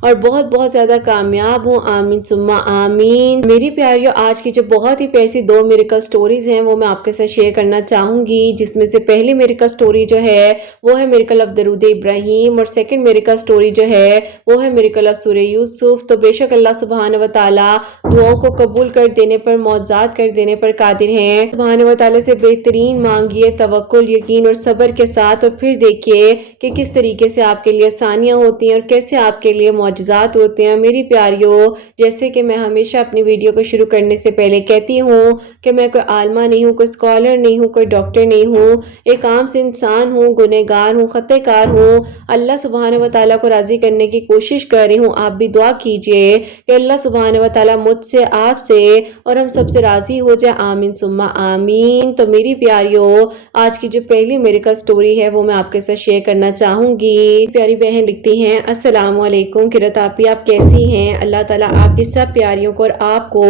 اور بہت بہت زیادہ کامیاب ہوں. آمین سما آمین. میری پیاریوں، آج کی جو بہت ہی پیسی 2 میریکل سٹوریز ہیں وہ میں آپ کے ساتھ شیئر کرنا چاہوں گی، جس میں سے پہلی میریکل سٹوری جو ہے وہ ہے میریکل آف درود ابراہیم، اور سیکنڈ میریکل سٹوری جو ہے وہ ہے میریکل آف سورہ یوسف. تو بے شک اللہ سبحانہ و تعالیٰ دعاؤں کو قبول کر دینے پر، معجزات کر دینے پر قادر ہیں. سبحانہ و تعالیٰ سے بہترین مانگیے توکل، یقین اور صبر کے ساتھ، اور پھر دیکھیے کہ کس طریقے سے آپ کے لیے آسانیاں ہوتی ہیں اور کیسے آپ کے لیے معجزات ہوتے ہیں. میری پیاریوں، جیسے کہ میں ہمیشہ اپنی ویڈیو کو شروع کرنے سے پہلے کہتی ہوں کہ میں کوئی عالمہ نہیں ہوں، کوئی اسکالر نہیں ہوں، کوئی ڈاکٹر نہیں ہوں، ایک عام سے انسان ہوں، گنہگار ہوں، خطا کار ہوں. اللہ سبحانہ و تعالیٰ کو راضی کرنے کی کوشش کر رہی ہوں. آپ بھی دعا کیجئے کہ اللہ سبحانہ و تعالیٰ مجھ سے، آپ سے اور ہم سب سے راضی ہو جائے. آمین ثم آمین. تو میری پیاریوں، آج کی جو پہلی میریکل سٹوری ہے وہ میں آپ کے ساتھ شیئر کرنا چاہوں گی. پیاری بہن لکھتی ہیں، السلام علیکم قرۃ آپی، آپ کیسی ہیں؟ اللہ تعالیٰ آپ کی سب پیاریوں کو اور آپ کو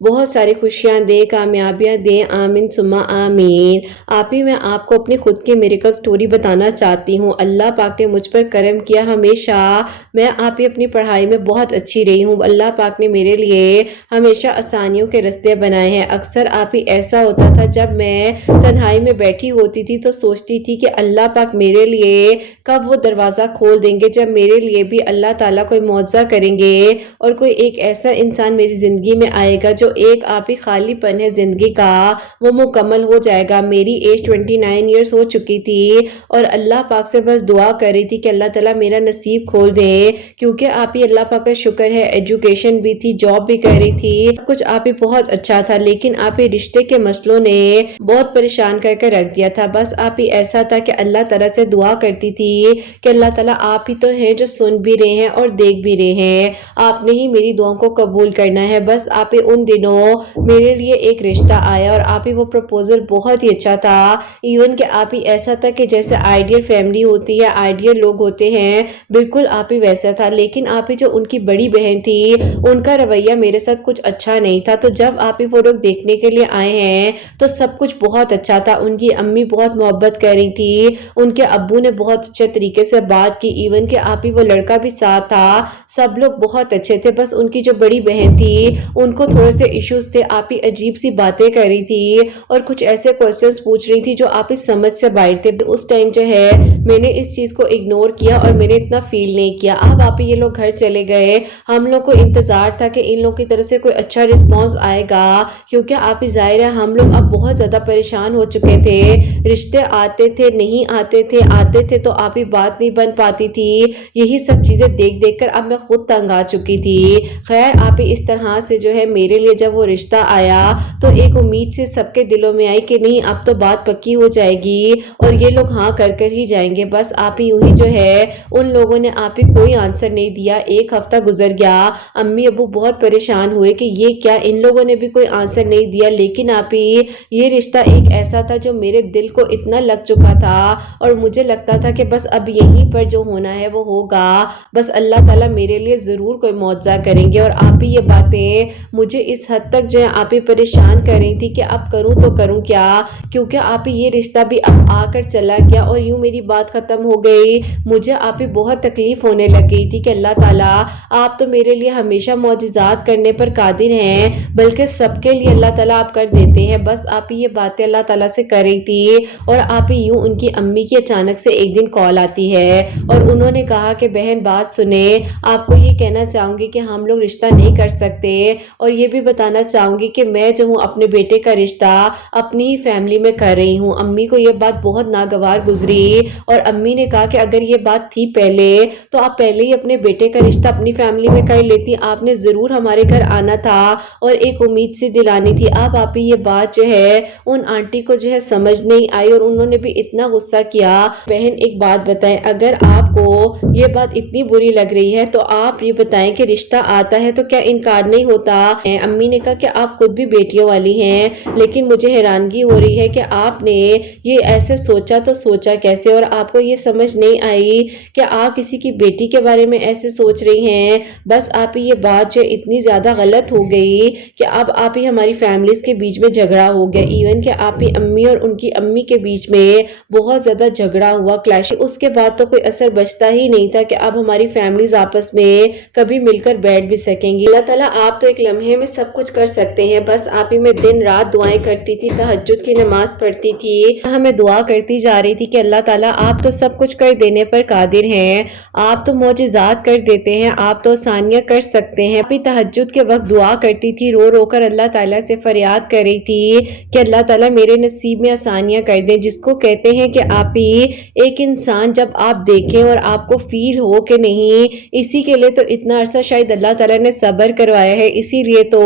بہت ساری خوشیاں دے، کامیابیاں دے. آمین ثم آمین. آپی، میں آپ کو اپنی خود کی میریکل سٹوری بتانا چاہتی ہوں. اللہ پاک نے مجھ پر کرم کیا. ہمیشہ میں آپی اپنی پڑھائی میں بہت اچھی رہی ہوں. اللہ پاک نے میرے لیے ہمیشہ آسانیوں کے راستے بنائے ہیں. اکثر آپی ایسا ہوتا تھا جب میں تنہائی میں بیٹھی ہوتی تھی تو سوچتی تھی کہ اللہ پاک میرے لیے کب وہ دروازہ کھول دیں گے جب میرے لیے بھی اللہ تعالیٰ کوئی معجزہ کریں گے اور کوئی ایک ایسا انسان میری زندگی میں آئے گا جو ایک آپی خالی پن ہے زندگی کا وہ مکمل ہو جائے گا. میری ایج 29 ایئرس ہو چکی تھی اور اللہ پاک سے بس دعا کر رہی تھی کہ اللہ تعالیٰ میرا نصیب کھول دے، کیونکہ آپی اللہ پاک کا شکر ہے ایجوکیشن بھی تھی، جاب بھی کر رہی تھی، کچھ آپی بہت اچھا تھا، لیکن آپی رشتے کے مسئلوں نے بہت پریشان کر کے رکھ دیا تھا. بس آپی ایسا تھا کہ اللہ تعالیٰ سے دعا کرتی تھی کہ اللہ تعالیٰ آپ ہی تو ہیں جو سن بھی رہے ہیں اور دیکھ بھی رہے ہیں، آپ نے ہی میری دعاؤں کو قبول کرنا ہے. بس آپی ان دنوں میرے لیے ایک رشتہ آیا اور آپی وہ پروپوزل بہت ہی اچھا تھا. ایون کہ آپی ایسا تھا کہ جیسے آئیڈیل فیملی ہوتی ہے، آئیڈیل لوگ ہوتے ہیں، بالکل آپی ویسا تھا. لیکن آپی جو ان کی بڑی بہن تھی ان کا رویہ میرے ساتھ کچھ اچھا نہیں تھا. تو جب آپی وہ لوگ دیکھنے کے لیے آئے ہیں تو سب کچھ بہت اچھا تھا. ان کی امی بہت محبت کر رہی تھی، ان کے ابو نے بہت اچھے طریقے سے بات کی، ایون کہ آپی وہ لڑکا بھی ساتھ تھا، سب لوگ بہت اچھے تھے. بس ان کی جو بڑی بہن تھی ان کو تھوڑے سے ایشوز تھے. آپی عجیب سی باتیں کر رہی تھی اور کچھ ایسے کوسچنز پوچھ رہی تھی جو آپی سمجھ سے باہر تھے. اس ٹائم جو ہے میں نے اس چیز کو اگنور کیا اور میں نے اتنا فیل نہیں کیا. اب آپی یہ لوگ گھر چلے گئے، ہم لوگ کو انتظار تھا کہ ان لوگ کی طرف سے کوئی اچھا رسپانس آئے گا، کیونکہ آپی ظاہر ہے ہم لوگ اب بہت زیادہ پریشان ہو چکے تھے. رشتے آتے تھے، نہیں آتے تھے، آتے تھے تو آپی بات نہیں بن پاتی تھی. یہی سب چیزیں دیکھ دیکھ کر اب میں خود تنگ آ چکی تھی. خیر آپی اس طرح سے جو ہے میرے لیے جب وہ رشتہ آیا تو ایک امید سے سب کے دلوں میں آئی کہ نہیں اب تو بات پکی ہو جائے گی اور یہ لوگ ہاں کر کر ہی جائیں گے. بس آپی یوں ہی جو ہے ان لوگوں نے آپی کوئی آنسر نہیں دیا. ایک ہفتہ گزر گیا، امی ابو بہت پریشان ہوئے کہ یہ کیا، ان لوگوں نے بھی کوئی آنسر نہیں دیا. لیکن آپی یہ رشتہ ایک ایسا تھا جو میرے دل کو اتنا لگ چکا تھا اور مجھے لگتا تھا کہ بس اب یہیں پر جو ہونا ہے وہ ہوگا، بس اللہ تعالیٰ میرے لیے ضرور کوئی معجزہ کریں گے. اور آپی یہ باتیں مجھے اس حد تک جو ہے آپی پریشان کر رہی تھی کہ اب کروں تو کروں کیا، کیونکہ آپی یہ رشتہ بھی اب آ کر چلا گیا اور یوں میری بات ختم ہو گئی. مجھے آپی بہت تکلیف ہونے لگ گئی تھی کہ اللہ تعالیٰ آپ تو میرے لیے ہمیشہ معجزات کرنے پر قادر ہیں، بلکہ سب کے لیے اللہ تعالیٰ آپ کر دیتے ہیں. بس آپی یہ باتیں اللہ تعالیٰ سے کر رہی تھی اور آپی یوں ان کی امی کی اچانک سے ایک دن کال آتی ہے اور انہوں نے کہا کہ بہن بات سنیں، آپ کو یہ کہنا چاہوں گی کہ ہم لوگ رشتہ نہیں کر سکتے اور یہ بھی بتانا چاہوں گی کہ میں جو ہوں اپنے بیٹے کا رشتہ اپنی ہی فیملی میں کر رہی ہوں. امی کو یہ بات بہت ناگوار گزری اور امی نے کہا کہ اگر یہ بات تھی پہلے تو آپ پہلے ہی اپنے بیٹے کا رشتہ اپنی فیملی میں کر لیتی، آپ نے ضرور ہمارے گھر آنا تھا اور ایک امید سے دلانی تھی. اب آپی یہ بات جو ہے ان آنٹی کو جو ہے سمجھ نہیں آئی اور انہوں نے بھی اتنا غصہ کیا. بہن ایک بات بتائیں، اگر آپ کو یہ بات اتنی بری لگ رہی ہے تو آپ یہ بتائیں کہ رشتہ آتا ہے تو کیا انکار نہیں ہوتا؟ امی نے کہا کہ آپ خود بھی بیٹیوں والی ہیں، لیکن مجھے حیرانگی ہو رہی ہے کہ آپ نے یہ ایسے سوچا تو سوچا کیسے اور آپ کو یہ سمجھ نہیں آئی کہ آپ کسی کی بیٹی کے بارے میں ایسے سوچ رہی ہیں. بس آپ یہ بات جو اتنی زیادہ غلط ہو گئی کہ اب آپ ہی ہماری فیملیز کے بیچ میں جھگڑا ہو گیا. ایون کہ آپ ہی امی اور ان کی امی کے بیچ میں بہت زیادہ جھگڑا ہوا، کلیش. اس کے بعد تو کوئی اثر بچتا ہی نہیں تھا کہ اب ہماری فیملیز آپس میں کبھی مل کر بیٹھ بھی سکیں گی۔ اللہ تعالیٰ آپ تو ایک لمحے میں سب کچھ کر سکتے ہیں، بس آپ ہی میں دن رات دعائیں کرتی تھی، تہجد کی نماز پڑھتی تھی، ہمیں دعا کرتی جا رہی تھی کہ اللہ تعالیٰ آپ تو سب کچھ کر دینے پر قادر ہیں، آپ تو معجزات کر دیتے ہیں، آپ تو آسانیاں کر سکتے ہیں۔ اپنی تہجد کے وقت دعا کرتی تھی، رو رو کر اللہ تعالیٰ سے فریاد کر رہی تھی کہ اللہ تعالیٰ میرے نصیب میں آسانیاں کر دیں، جس کو کہتے ہیں کہ آپ ہی ایک انسان جب آپ دیکھیں اور آپ کو فیل ہو کہ نہیں، اسی کے لیے تو اتنا عرصہ شاید اللہ تعالیٰ نے صبر کروایا ہے، اسی لیے تو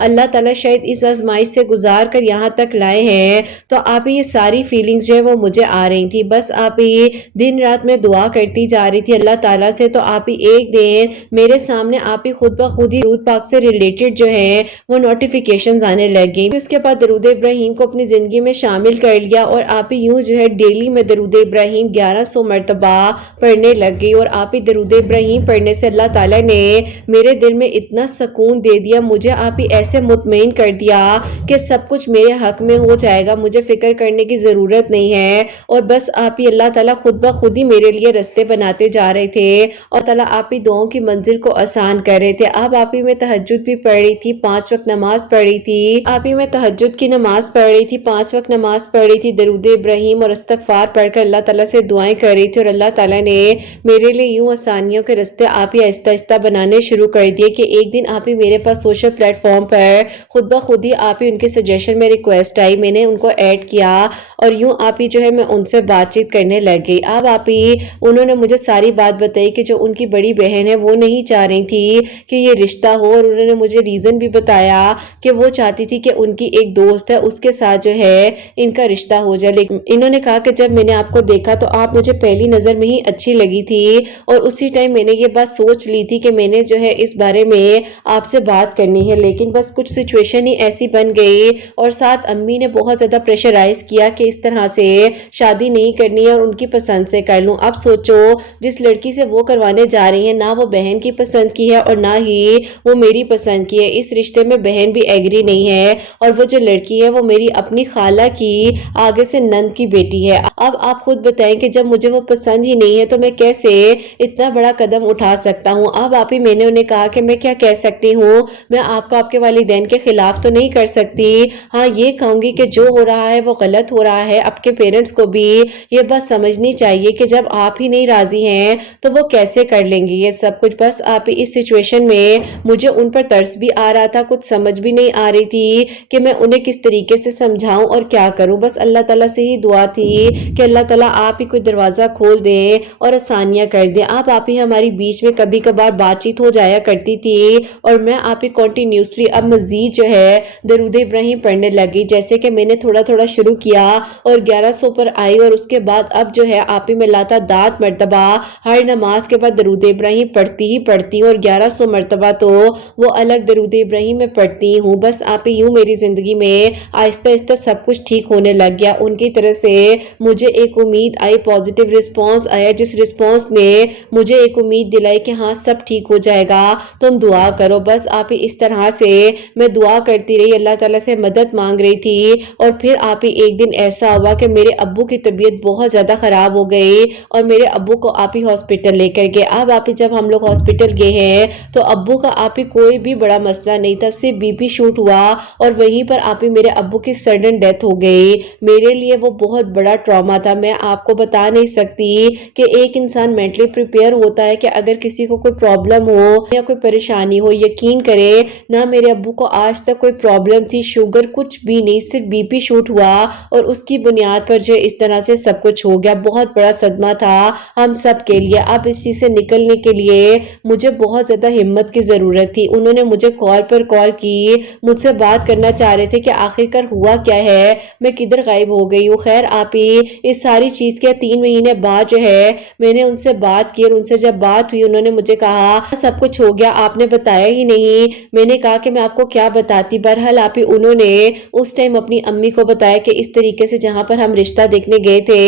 اللہ تعالیٰ شاید اس آزمائش سے گزار کر یہاں تک لائے ہیں۔ تو آپ ہی یہ ساری فیلنگز جو ہے وہ مجھے آ رہی تھی، بس آپ ہی دن رات میں دعا کرتی جا رہی تھی اللہ تعالیٰ سے۔ تو آپ ہی ایک دن میرے سامنے آپ ہی خود بخود ہی درود پاک سے ریلیٹڈ جو ہے وہ نوٹیفیکیشنز آنے لگ گئی۔ اس کے بعد درود ابراہیم کو اپنی زندگی میں شامل کر لیا اور آپ ہی یوں جو ہے ڈیلی میں درود ابراہیم 1100 مرتبہ پڑھنے لگ گئی، اور آپ ہی درود ابراہیم پڑھنے سے اللہ تعالیٰ نے میرے دل میں اتنا سکون دے دیا، مجھے آپ ہی ایسے مطمئن کر دیا کہ سب کچھ میرے حق میں ہو جائے گا، مجھے فکر کرنے کی ضرورت نہیں ہے، اور بس آپ ہی اللہ تعالیٰ خود بخود ہی میرے لیے رستے بناتے جا رہے تھے، اور تعالیٰ آپ ہی دعاؤں کی منزل کو آسان کر رہے تھے۔ اب آپ ہی میں تہجد بھی پڑھ رہی تھی، 5 وقت نماز پڑھ رہی تھی، آپ ہی میں تہجد کی نماز پڑھ رہی تھی، 5 وقت نماز پڑھ رہی تھی، درود ابراہیم اور استغفار پڑھ کر اللہ تعالیٰ سے دعائیں کر رہی تھی، اور اللہ تعالیٰ نے میرے لیے یوں آسانیوں کے رستے آپ ہی آہستہ آہستہ بنانے شروع کر دیے کہ ایک دن آپ ہی میرے پاس سوشل پلیٹ فارم پر خود بخود ہی آپ ہی ان کے سجیشن میں ریکویسٹ آئی، میں نے ان کو ایڈ کیا، اور یوں آپ ہی جو ہے میں ان سے بات چیت کرنے لگ گئی۔ اب آپ ہی انہوں نے مجھے ساری بات بتائی کہ جو ان کی بڑی بہن ہے وہ نہیں چاہ رہی تھی کہ یہ رشتہ ہو، اور انہوں نے مجھے ریزن بھی بتایا کہ وہ چاہتی تھی کہ ان کی ایک دوست ہے اس کے ساتھ جو ہے ان کا رشتہ ہو جائے، لیکن انہوں نے کہا کہ جب میں نے آپ کو دیکھا تو آپ مجھے پہلی نظر میں ہی اچھی لگی تھی، اور اسی ٹائم میں نے یہ بات سوچ لی تھی کہ میں نے جو ہے اس بارے میں آپ سے بات کرنی ہے، لیکن بس کچھ سچویشن ہی ایسی بن گئی، اور ساتھ امی نے بہت زیادہ پریشرائز کیا کہ اس طرح سے شادی نہیں کرنی ہے اور ان کی پسند سے کر لوں۔ اب سوچو جس لڑکی سے وہ کروانے جا رہی ہیں نہ وہ بہن کی پسند کی ہے اور نہ ہی وہ میری پسند کی ہے، اس رشتے میں بہن بھی ایگری نہیں ہے، اور وہ جو لڑکی ہے وہ میری اپنی خالہ کی آگے سے نند کی بیٹی ہے۔ اب آپ خود بتائیں کہ جب مجھے وہ پسند ہی نہیں ہے تو میں کیسے اتنا بڑا قدم اٹھا سکتا ہوں۔ اب آپ ہی میں نے انہیں کہا کہ میں کیا کہہ سکتی ہوں، میں آپ کو آپ کے والدین کے خلاف تو نہیں کر سکتی، ہاں یہ کہوں گی کہ جو ہو رہا ہے وہ غلط ہو رہا ہے، آپ کے پیرنٹس کو بھی یہ بات سمجھنی چاہیے کہ جب آپ ہی نہیں راضی ہیں تو وہ کیسے کر لیں گے یہ سب کچھ۔ بس آپ ہی اس سچویشن میں مجھے ان پر ترس بھی آ رہا تھا، کچھ سمجھ بھی نہیں آ رہی تھی کہ میں انہیں کس طریقے سے سمجھاؤں اور کیا کروں، بس اللہ تعالیٰ سے ہی دعا تھی کہ اللہ تعالیٰ آپ ہی کوئی دروازہ کھول دیں اور آسانیاں کر دیں۔ آپ ہی ہماری بیچ میں کبھی کبھار بات چیت ہو جایا کرتی تھی، اور میں آپ ہی کنٹینیوسلی اب مزید جو ہے درود ابراہیم پڑھنے لگی، جیسے کہ میں نے تھوڑا تھوڑا شروع کیا اور 1100 پر آئی، اور اس کے بعد اب جو ہے آپ ہی میں لاتعداد مرتبہ ہر نماز کے بعد درود ابراہیم پڑھتی ہوں، اور 1100 مرتبہ تو وہ الگ درود ابراہیم میں پڑھتی ہوں۔ بس آپ ہی یوں میری زندگی میں آہستہ آہستہ سب کچھ ٹھیک ہونے لگ گیا، ان کی طرف سے مجھے ایک امید آئی، پازیٹیو رسپانس آیا، جس رسپانس نے مجھے ایک امید دلائی کہ ہاں سب ٹھیک ہو جائے گا، تم دعا کرو۔ بس آپ ہی اس طرح سے میں دعا کرتی رہی، اللہ تعالیٰ سے مدد مانگ رہی تھی، اور پھر آپ ہی ایک دن ایسا ہوا کہ میرے ابو کی طبیعت بہت زیادہ خراب ہو گئی، اور میرے ابو کو آپ ہی ہاسپٹل لے کر گئے۔ اب آپ ہی جب ہم لوگ ہاسپٹل گئے ہیں تو ابو کا آپ ہی کوئی بھی بڑا مسئلہ نہیں تھا، صرف بی پی شوٹ ہوا، اور وہیں پر آپ ہی میرے ابو کی سڈن ڈیتھ ہو گئی۔ میرے لیے وہ بہت بڑا ٹراما تھا، میں آپ کو بتا نہیں سکتی کہ ایک انسان مینٹلی پریپیئر ہوتا ہے کہ اگر کسی کو کوئی پرابلم ہو یا کوئی پریشانی ہو، یقین کرے نہ میرے ابو کو آج تک کوئی پرابلم تھی، شوگر کچھ بھی نہیں، صرف بی پی شوٹ ہوا، اور اس کی بنیاد پر جو اس طرح سے سب کچھ ہو گیا۔ بہت بڑا صدمہ تھا ہم سب کے لیے۔ اب اس چیز سے نکلنے کے لیے مجھے بہت زیادہ ہمت کی ضرورت تھی۔ انہوں نے مجھے کال پر کال کی، مجھ سے بات کرنا چاہ رہے تھے کہ آخرکار ہوا کیا ہے، میں کدھر غائب ہو گئی ہوں۔ خیر آپ ہی اس ساری چیز کے 3 مہینے بعد جو ہے میں نے ان سے بات کی، اور ان سے جب بات ہوئی انہوں نے مجھے کہا سب کچھ ہو گیا، آپ نے بتایا ہی نہیں۔ میں نے کہا کہ میں آپ کو کیا بتاتی۔ بہرحال آپ ہی انہوں نے اس ٹائم اپنی امی کو بتایا کہ اس طریقے سے جہاں پر ہم رشتہ دیکھنے گئے تھے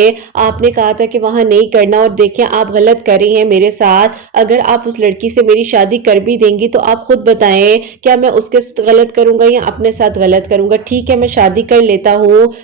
آپ نے کہا تھا کہ وہاں نہیں کرنا، اور دیکھیں آپ غلط کر رہی ہیں میرے ساتھ، اگر آپ اس لڑکی سے میری شادی کر بھی دیں گی تو آپ خود بتائیں کیا میں اس کے ساتھ غلط کروں گا یا اپنے ساتھ غلط کروں گا، ٹھیک ہے میں شادی کر لیتا ہوں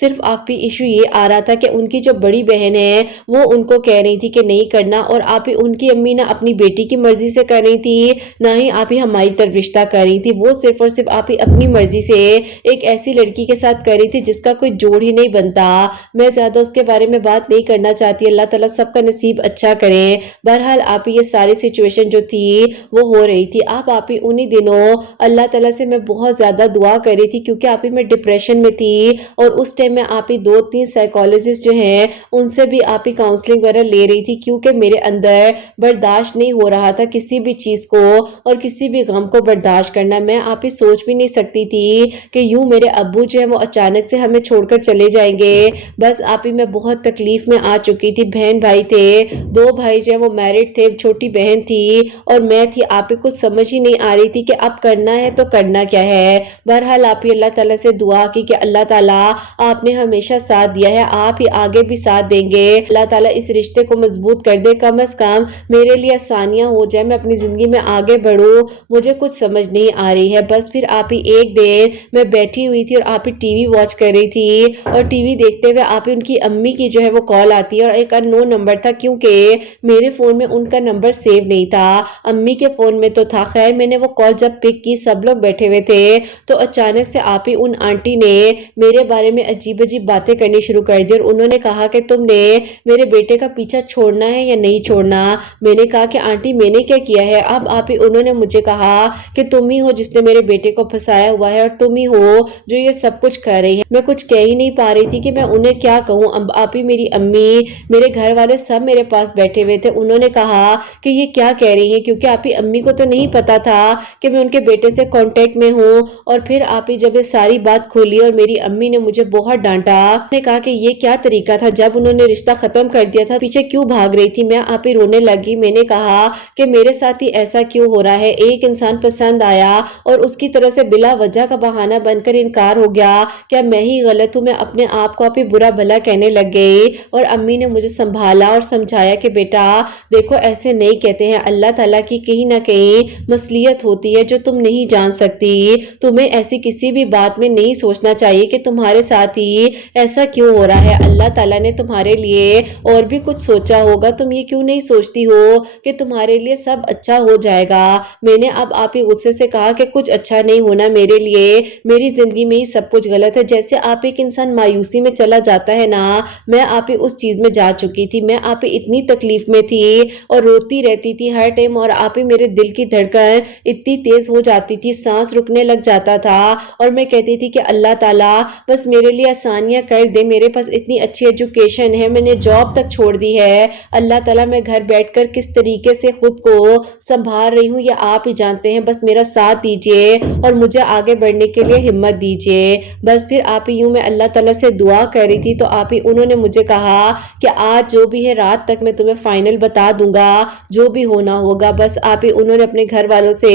صرف آپ ہی ایشو یہ آ رہا تھا کہ ان کی جو بڑی بہن ہے وہ ان کو کہہ رہی تھی کہ نہیں کرنا، اور آپ ہی ان کی امی نہ اپنی بیٹی کی مرضی سے کر رہی تھی نہ ہی آپ ہی ہماری طرف رشتہ کر رہی تھی، وہ صرف اور صرف آپ ہی اپنی مرضی سے ایک ایسی لڑکی کے ساتھ کر رہی تھی جس کا کوئی جوڑ ہی نہیں بنتا۔ میں زیادہ اس کے بارے میں بات نہیں کرنا چاہتی، اللہ تعالیٰ سب کا نصیب اچھا کرے۔ بہرحال آپ یہ ساری سچویشن جو تھی وہ ہو رہی تھی۔ آپ ہی انہی دنوں اللہ تعالیٰ سے میں بہت زیادہ دعا کر رہی تھی کیونکہ آپ ہی میں ڈپریشن میں تھی، اور اس ٹائم میں آپ ہی 2-3 سائیکالوجسٹ جو ہیں ان سے بھی آپ ہی کاؤنسلنگ وغیرہ لے رہی تھی کیونکہ میرے اندر برداشت نہیں ہو رہا تھا کسی بھی چیز کو اور کسی بھی غم کو برداشت کرنا۔ میں آپ ہی سوچ بھی نہیں سکتی تھی کہ یوں میرے ابو جو ہے وہ اچانک سے ہمیں چھوڑ کر چلے جائیں گے۔ بس آپ ہی میں بہت تکلیف میں آ چکی تھی، بہن بھائی تھے، 2 بھائی جو ہے وہ میرڈ تھے، چھوٹی بہن تھی اور میں تھی۔ آپ ہی کچھ سمجھ ہی نہیں آ رہی تھی کہ اب کرنا ہے تو کرنا کیا ہے۔ بہرحال آپ ہی اللہ تعالیٰ سے دعا کی کہ اللہ تعالیٰ آپ نے ہمیشہ ساتھ دیا ہے، آپ ہی آگے بھی ساتھ دیں گے، اللہ تعالیٰ اس رشتے کو مضبوط کر دے، کم از کم میرے لیے آسانیاں ہو جائے، میں اپنی زندگی میں آگے بڑھوں، مجھے کچھ سمجھ نہیں آ رہی ہے۔ بس پھر آپ ہی ایک دن میں بیٹھی ہوئی تھی اور آپ ہی ٹی وی واچ کر رہی تھی اور ٹی وی دیکھتے ہوئے آپ ہی ان کی امی کی جو ہے وہ کال آتی ہے اور ایک ان نون نمبر تھا کیونکہ میرے فون میں ان کا نمبر سیو نہیں تھا، امی کے فون میں تو تھا۔ خیر میں نے وہ کال جب پک کی، سب لوگ بیٹھے ہوئے تھے، تو اچانک سے آپ ہی ان آنٹی نے میرے بارے میں عجیب عجیب باتیں کرنی شروع کر دی اور انہوں نے کہا کہ تم نے میرے بیٹے کا پیچھا چھوڑنا ہے یا نہیں چھوڑنا۔ میں نے کہا کہ آنٹی میں نے کیا کیا ہے؟ اب آپ ہی انہوں نے مجھے کہا کہ تم ہی ہو جس نے میرے بیٹے کو پھنسایا ہوا ہے اور تم ہی ہو جو یہ سب کچھ کر رہی ہے۔ میں کچھ کہہ ہی نہیں پا رہی تھی کہ میں انہیں کیا کہوں۔ اب آپ ہی میری امی، میرے گھر والے سب میرے پاس بیٹھے ہوئے تھے، انہوں نے کہا کہ یہ کیا کہہ رہی ہیں کیونکہ آپ ہی امی کو تو نہیں پتا تھا کہ میں ان کے بیٹے سے کانٹیکٹ میں ہوں۔ اور پھر آپ ہی جب یہ ساری بات کھولی اور میری امی نے مجھے بہت ڈانٹا، انہوں نے کہا کہ یہ کیا طریقہ تھا، جب انہوں نے رشتہ ختم کر دیا تھا پیچھے کیوں بھاگ رہی تھی؟ میں آپ ہی رونے لگی۔ میں نے کہا کہ میرے ساتھ ہی ایسا کیوں ہو رہا ہے؟ ایک انسان پسند آیا اور اس کی طرف سے بلا وجہ کا بہانہ بن کر انکار ہو گیا، کیا میں ہی غلط ہوں؟ میں اپنے آپ کو آپ ہی برا بھلا کہنے لگ گئی اور امی نے مجھے سنبھالا اور سمجھایا کہ بیٹا دیکھو ایسے نہیں کہتے ہیں، اللہ تعالیٰ کی کہیں نہ کہیں مصلحت ہوتی ہے جو تم نہیں جان سکتی، تمہیں ایسی کسی بھی بات میں نہیں سوچنا چاہیے کہ تمہارے ساتھ ہی ایسا کیوں ہو رہا ہے، اللہ تعالیٰ نے تمہارے لیے اور بھی کچھ سوچا ہوگا، تم یہ کیوں نہیں سوچتی ہو کہ تمہارے لیے سب اچھا ہو جائے گا۔ میں نے اب آپ ہی غصے سے کہا کہ کچھ اچھا نہیں ہونا میرے لیے، میری زندگی میں ہی سب کچھ غلط ہے۔ جیسے آپ ایک انسان مایوسی میں چلا جاتا ہے نا، میں آپ ہی اس چیز میں جا چکی تھی، میں آپ ہی اتنی تکلیف میں تھی اور روتی رہتی تھی ہر ٹائم، اور آپ ہی میرے دل کی دھڑکن اتنی تیز ہو جاتی تھی، سانس رکنے لگ جاتا تھا اور میں کہتی تھی کہ اللہ تعالیٰ بس میرے لیے آسانیاں کر دے، میرے پاس اتنی اچھی ایجوکیشن ہے، میں نے جاب تک چھوڑ دی ہے، اللہ تعالیٰ میں گھر بیٹھ کر کس طریقے سے خود کو سنبھال رہی ہوں یہ آپ ہی جانتے ہیں، بس میرا ساتھ دیجئے اور مجھے آگے بڑھنے کے لیے ہمت دیجئے۔ بس پھر آپ ہی یوں میں اللہ تعالیٰ سے دعا کر رہی تھی تو آپ ہی انہوں نے مجھے کہا کہ آج جو بھی ہے رات تک میں تمہیں فائنل بتا دوں گا، جو بھی ہونا ہوگا۔ بس آپ ہی انہوں نے اپنے گھر والوں سے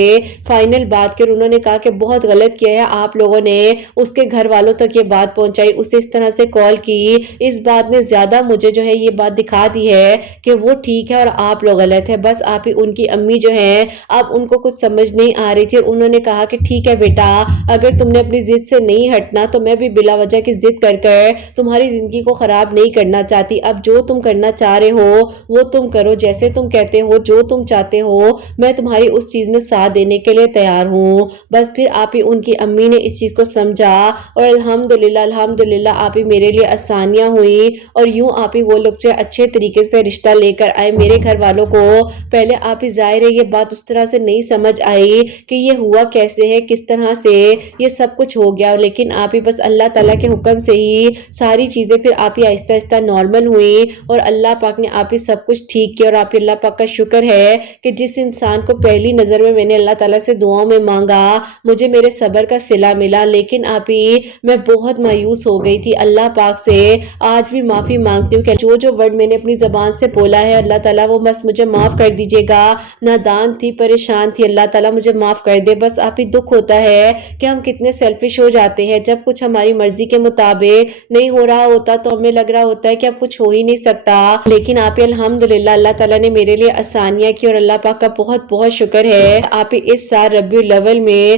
فائنل بات کر، انہوں نے کہا کہ بہت غلط کیا ہے آپ لوگوں نے، اس کے گھر والوں تک یہ بات پہنچائی، اسے اس طرح سے کال کی، اس بات نے زیادہ مجھے جو ہے یہ بات دکھا دی ہے کہ وہ ٹھیک ہے اور آپ لوگ غلط ہے۔ بس آپ ہی ان کی امی جو ہیں اب ان کو کچھ سمجھ نہیں آ رہی تھی اور انہوں نے کہا کہ ٹھیک ہے بیٹا، اگر تم نے اپنی ضد سے نہیں ہٹنا تو میں بھی بلا وجہ کی ضد کر کر تمہاری زندگی کو خراب نہیں کرنا چاہتی، اب جو تم کرنا چاہ رہے ہو وہ تم کرو، جیسے تم کہتے ہو، جو تم چاہتے ہو، میں تمہاری اس چیز میں ساتھ دینے کے لیے تیار ہوں۔ بس پھر آپ ہی ان کی امی نے اس چیز کو سمجھا اور الحمدللہ آپ ہی میرے لیے آسانیاں ہوئی اور یوں آپ ہی وہ لوگ جو اچھے طریقے سے رشتہ لے کر آئے۔ میرے گھر والوں کو پہلے آپ ہی ظاہر ہے یہ بات اس طرح سے نہیں سمجھ آئی کہ یہ ہوا کیسے ہے، کس طرح سے یہ سب کچھ ہو گیا، لیکن آپ ہی بس اللہ تعالیٰ کے حکم سے ہی ساری چیزیں پھر آپ ہی آہستہ آہستہ نارمل ہوئی اور اللہ پاک نے آپ ہی سب کچھ ٹھیک کیا۔ اور آپ ہی اللہ پاک کا شکر ہے کہ جس انسان کو پہلی نظر میں نے اللہ تعالیٰ سے دعاؤں میں مانگا مجھے میرے صبر کا صلہ ملا، لیکن آپ ہی میں بہت مایوس ہو گئی تھی۔ اللہ پاک سے آج بھی معافی مانگتی ہوں کہ جو ورڈ میں نے اپنی زبان سے بولا ہے اللہ تعالیٰ وہ بس مجھے معاف کر دیجیے گا، نادان تھی، پریشان تھی، اللہ تعالیٰ مجھے معاف کر دے۔ بس آپ ہی دکھ ہوتا ہے کہ ہم کتنے سیلفش ہو جاتے ہیں، جب کچھ ہماری مرضی کے مطابق نہیں ہو رہا ہوتا تو ہمیں لگ رہا ہوتا ہے کہ اب کچھ ہو ہی نہیں سکتا، لیکن آپ ہی الحمدللہ اللہ تعالیٰ نے میرے لیے آسانیاں کی اور اللہ پاک کا بہت بہت شکر ہے۔ آپ ہی اس سال ربیع الاول میں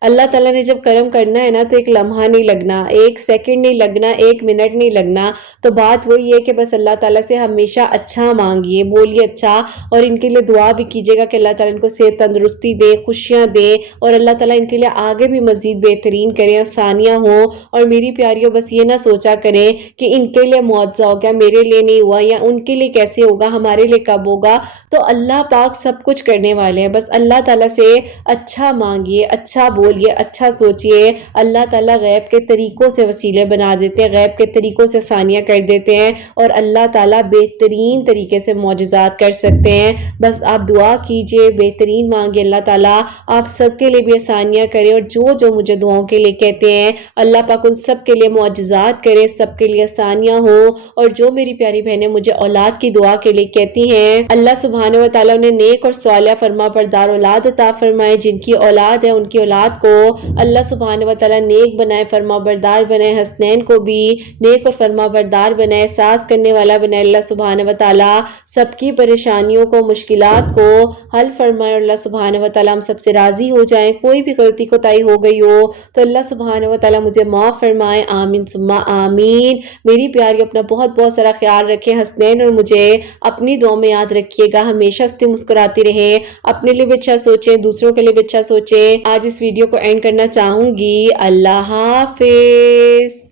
اللہ تعالیٰ نے جب کرم کرنا ہے نا تو ایک لمحہ نہیں لگنا، ایک سیکنڈ نہیں لگنا، ایک منٹ نہیں لگنا۔ تو بات وہی ہے کہ بس اللہ تعالیٰ سے ہمیشہ اچھا مانگیے، بولیے اچھا، اور ان کے لیے دعا بھی کیجیے گا کہ اللہ تعالیٰ ان کو صحت تندرستی دے، خوشیاں دے، اور اللہ تعالیٰ ان کے لیے آگے بھی مزید بہترین کریں، آسانیاں ہوں۔ اور میری پیاریوں بس یہ نہ سوچا کریں کہ ان کے لیے معجزہ ہو گیا، میرے لیے نہیں ہوا، یا ان کے لیے کیسے ہوگا، ہمارے لیے کب ہوگا۔ تو اللہ پاک سب کچھ کرنے والے ہیں، بس اللہ تعالیٰ سے اچھا مانگیے، اچھا بولیے، اچھا سوچیے۔ اللہ تعالیٰ غیب کے طریقوں سے وسیلے بنا دیتے ہیں، غیب کے طریقوں سے آسانیاں کر دیتے ہیں، اور اللہ تعالیٰ بہترین طریقے سے معجزات کر سکتے ہیں۔ بس آپ دعا کیجئے، بہترین مانگے، اللہ تعالیٰ آپ سب کے لیے بھی آسانیاں کریں، اور جو مجھے دعاؤں کے لیے کہتے ہیں اللہ پاک ان سب کے لیے معجزات کرے، سب کے لیے آسانیاں ہوں۔ اور جو میری پیاری بہنیں مجھے اولاد کی دعا کے لیے کہتی ہیں، اللہ سبحانہ و تعالیٰ انہیں نیک اور صالحہ فرما بردار اولاد عطا فرمائے۔ جن کی اولاد ہے ان کی اولاد کو اللہ سبحانہ و تعالیٰ نیک بنائے، فرما بردار بنائے، حسنین کو بھی نیک اور فرما بردار بنائے، احساس کرنے والا بنائے۔ اللہ سبحانہ و تعالیٰ سب کی پریشانیوں کو، مشکلات کو حل فرمائے، اور اللہ سبحانہ و تعالیٰ ہم سب سے راضی ہو جائیں۔ کوئی بھی غلطی کوتاہی ہو گئی ہو تو اللہ سبحانہ و تعالیٰ مجھے معاف فرمائے، آمین ثم آمین۔ میری پیاری اپنا بہت بہت سارا خیال رکھیں، حسنین اور مجھے اپنی دعا میں یاد رکھیے گا، ہمیشہ ہنستے مسکراتی رہیں، اپنے لیے بھی اچھا سوچیں، دوسروں کے لیے بھی اچھا سوچیں۔ آج اس ویڈیو کو اینڈ کرنا چاہوں گی۔ اللہ حافظ۔